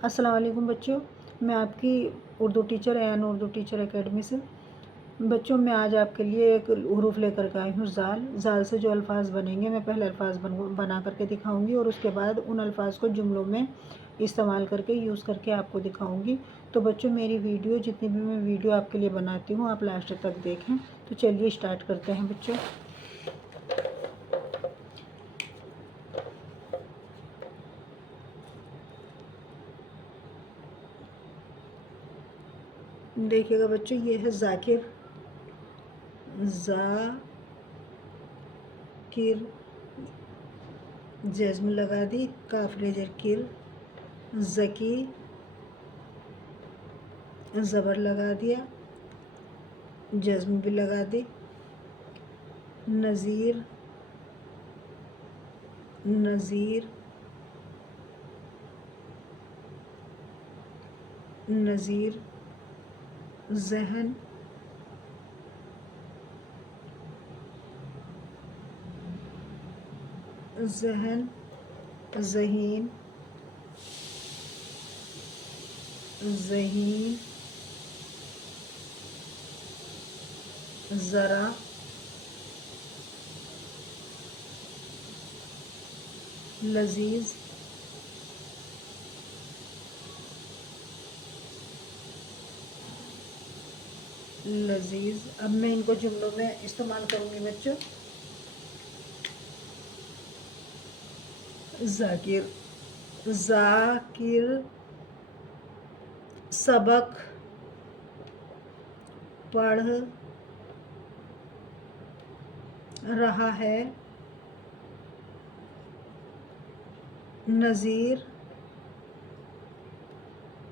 अस्सलाम वालेकुम बच्चों, मैं आपकी Urdu teacher N Urdu teacher academy से। बच्चों मैं आज आपके लिए एक हरूफ लेकर के आई हूँ ज़ाल से जो अल्फ़ाज़ बनेंगे मैं पहले अल्फ़ाज़ बना करके दिखाऊंगी और उसके बाद उन अल्फ़ाज़ को जुमलों में इस्तेमाल करके यूज़ करके आपको दिखाऊंगी। तो बच्चों मेरी वीडियो जितनी भी मैं वीडियो आपके लिए बनाती हूँ आप लास्ट तक देखें। तो चलिए स्टार्ट करते हैं बच्चों। देखिएगा बच्चों, ये है ज़ाकिर, ज़ाकिर जज्म लगा दी, काफ रेजर किर, ज़की ज़बर लगा दिया, जज्म भी लगा दी, नज़ीर नज़ीर नज़ीर, ज़हन ज़हन, ज़हीन ज़हीन, ज़रा लजीज़, लजीज़। अब मैं इनको जुमलों में इस्तेमाल करूँगी बच्चों। ज़ाकिर ज़ाकिर सबक पढ़ रहा है, नज़ीर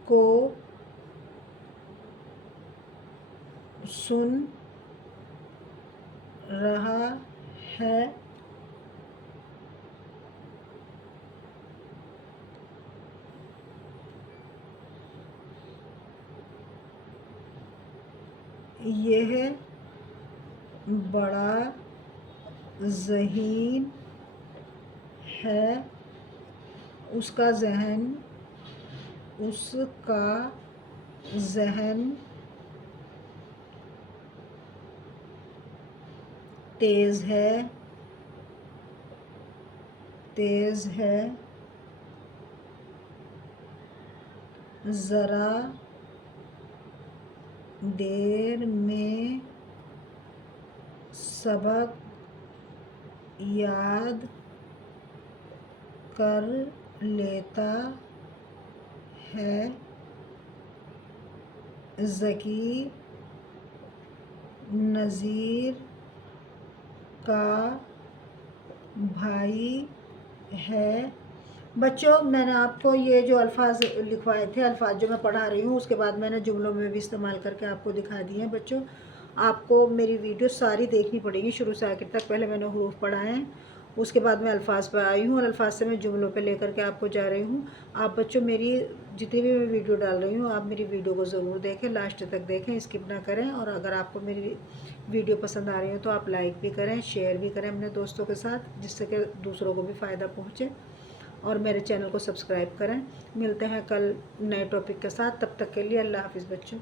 को सुन रहा है, यह बड़ा ज़हीन है, उसका ज़हन तेज़ है, ज़रा देर में सबक याद कर लेता है, ज़की नज़ीर का भाई है। बच्चों मैंने आपको ये जो अल्फ़ाज़ लिखवाए थे, अल्फ़ाज़ जो मैं पढ़ा रही हूँ उसके बाद मैंने जुमलों में भी इस्तेमाल करके आपको दिखा दिए हैं। बच्चों आपको मेरी वीडियो सारी देखनी पड़ेगी शुरू से आखिर तक। पहले मैंने हुरूफ पढ़ाए हैं, उसके बाद मैं अल्फ़ाज़ पर आई हूँ और अल्फ़ाज़ से मैं जुमलों पे लेकर के आपको जा रही हूँ। आप बच्चों मेरी जितनी भी मैं वीडियो डाल रही हूँ आप मेरी वीडियो को ज़रूर देखें, लास्ट तक देखें, स्किप ना करें। और अगर आपको मेरी वीडियो पसंद आ रही हो तो आप लाइक भी करें, शेयर भी करें अपने दोस्तों के साथ, जिससे कि दूसरों को भी फ़ायदा पहुँचे। और मेरे चैनल को सब्सक्राइब करें। मिलते हैं कल नए टॉपिक के साथ, तब तक के लिए अल्लाह हाफ़िज़ बच्चों।